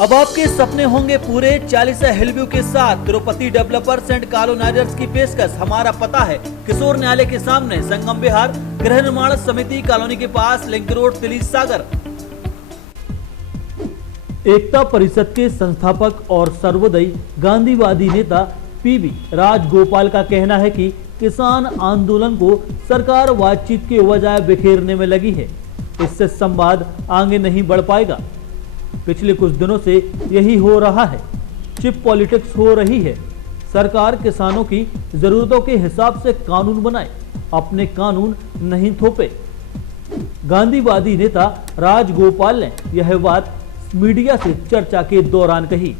अब आपके सपने होंगे पूरे। 40 हिलव्यू के साथ तिरुपति डेवलपर्स एंड कॉलोनाइजर्स की पेशकश। हमारा पता है किशोर न्यायालय के सामने, संगम विहार, गृह निर्माण समिति कॉलोनी के पास, लिंक रोड, तिली सागर। एकता परिषद के संस्थापक और सर्वोदयी गांधीवादी नेता पीवी राजगोपाल का कहना है कि किसान आंदोलन को सरकार बातचीत के बजाय बिखेरने में लगी है। इससे संवाद आगे नहीं बढ़ पाएगा। पिछले कुछ दिनों से यही हो रहा है। चिप पॉलिटिक्स हो रही है। सरकार किसानों की जरूरतों के हिसाब से कानून बनाए, अपने कानून नहीं थोपे। गांधीवादी नेता राजगोपाल ने यह बात मीडिया से चर्चा के दौरान कही।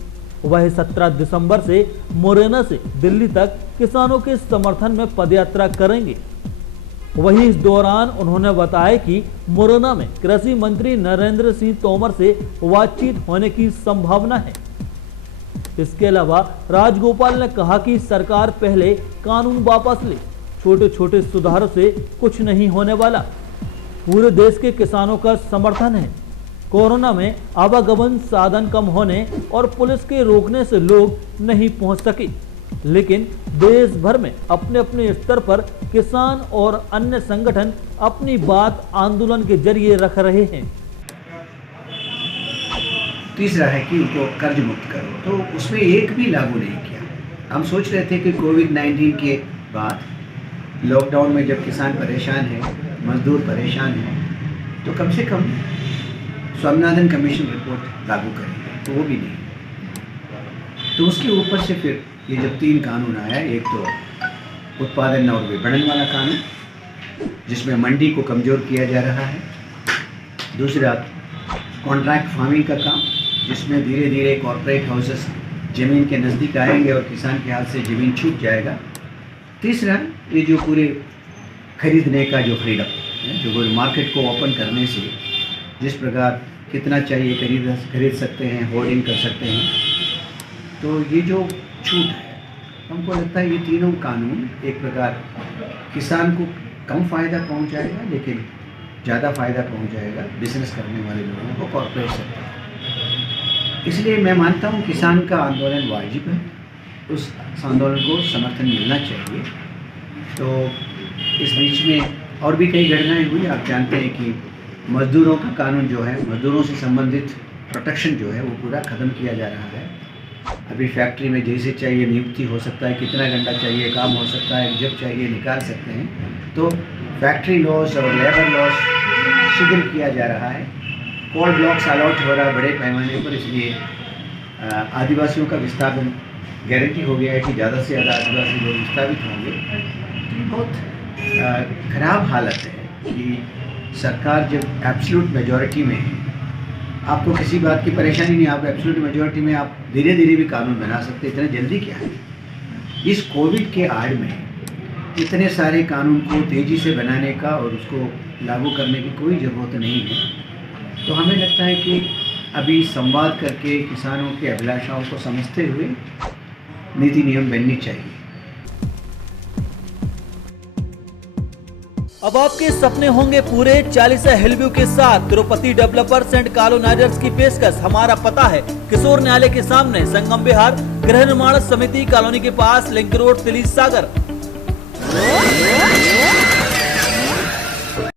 वह 17 दिसंबर से मुरैना से दिल्ली तक किसानों के समर्थन में पदयात्रा करेंगे। वहीं इस दौरान उन्होंने बताया कि मुरैना में कृषि मंत्री नरेंद्र सिंह तोमर से बातचीत होने की संभावना है। इसके अलावा राजगोपाल ने कहा कि सरकार पहले कानून वापस ले, छोटे छोटे सुधारों से कुछ नहीं होने वाला। पूरे देश के किसानों का समर्थन है। कोरोना में आवागमन साधन कम होने और पुलिस के रोकने से लोग नहीं पहुंच सके, लेकिन देश भर में अपने अपने स्तर पर किसान और अन्य संगठन अपनी बात आंदोलन के जरिए रख रहे हैं। तीसरा है कि उनको कर्ज मुक्त करो, तो उसमें एक भी लागू नहीं किया। हम सोच रहे थे कि कोविड-19 के बाद लॉकडाउन में जब किसान परेशान है, मजदूर परेशान है, तो कम से कम स्वामीनाथन कमीशन रिपोर्ट लागू करेंगे, तो वो भी नहीं। तो उसके ऊपर से फिर ये जब 3 कानून आया, एक तो उत्पादन और विपणन वाला कानून जिसमें मंडी को कमज़ोर किया जा रहा है, दूसरा कॉन्ट्रैक्ट फार्मिंग का काम जिसमें धीरे धीरे कॉर्पोरेट हाउसेस ज़मीन के नज़दीक आएंगे और किसान के हाथ से ज़मीन छूट जाएगा, तीसरा ये जो पूरे खरीदने का जो फ्रीडम है, जो मार्केट को ओपन करने से जिस प्रकार कितना चाहिए खरीद सकते हैं, होर्डिंग कर सकते हैं, तो ये जो छूट है, हमको लगता है ये तीनों कानून एक प्रकार किसान को कम फ़ायदा पहुंचाएगा, लेकिन ज़्यादा फ़ायदा पहुंचाएगा बिजनेस करने वाले लोगों को, कॉर्पोरेट सेक्टर। इसलिए मैं मानता हूं किसान का आंदोलन वाजिब है, उस आंदोलन को समर्थन मिलना चाहिए। तो इस बीच में और भी कई घटनाएँ हुई। आप जानते हैं कि मज़दूरों का कानून जो है, मज़दूरों से संबंधित प्रोटेक्शन जो है वो पूरा ख़त्म किया जा रहा है। अभी फैक्ट्री में जैसे चाहिए नियुक्ति हो सकता है, कितना घंटा चाहिए काम हो सकता है, जब चाहिए निकाल सकते हैं। तो फैक्ट्री लॉस और लेबर लॉस शिथिल किया जा रहा है। कोल ब्लॉक्स अलॉट हो रहा है बड़े पैमाने पर, इसलिए आदिवासियों का विस्थापन गारंटी हो गया है कि ज़्यादा से ज़्यादा आदिवासी लोग विस्थापित होंगे। तो बहुत ख़राब हालत है कि सरकार जब एब्सोल्यूट मेजॉरिटी में है, आपको किसी बात की परेशानी नहीं, आप एब्सोल्यूट मेजॉरिटी में आप धीरे धीरे भी कानून बना सकते, इतना जल्दी क्या है। इस कोविड के आड़ में इतने सारे कानून को तेज़ी से बनाने का और उसको लागू करने की कोई ज़रूरत नहीं है। तो हमें लगता है कि अभी संवाद करके किसानों के अभिलाषाओं को समझते हुए नीति नियम बननी चाहिए। अब आपके सपने होंगे पूरे। 40 हिलव्यू के साथ तिरुपति डेवलपर्स एंड कॉलोनाइजर्स की पेशकश। हमारा पता है किशोर न्यायालय के सामने, संगम विहार, गृह निर्माण समिति कॉलोनी के पास, लिंक रोड, तिली सागर।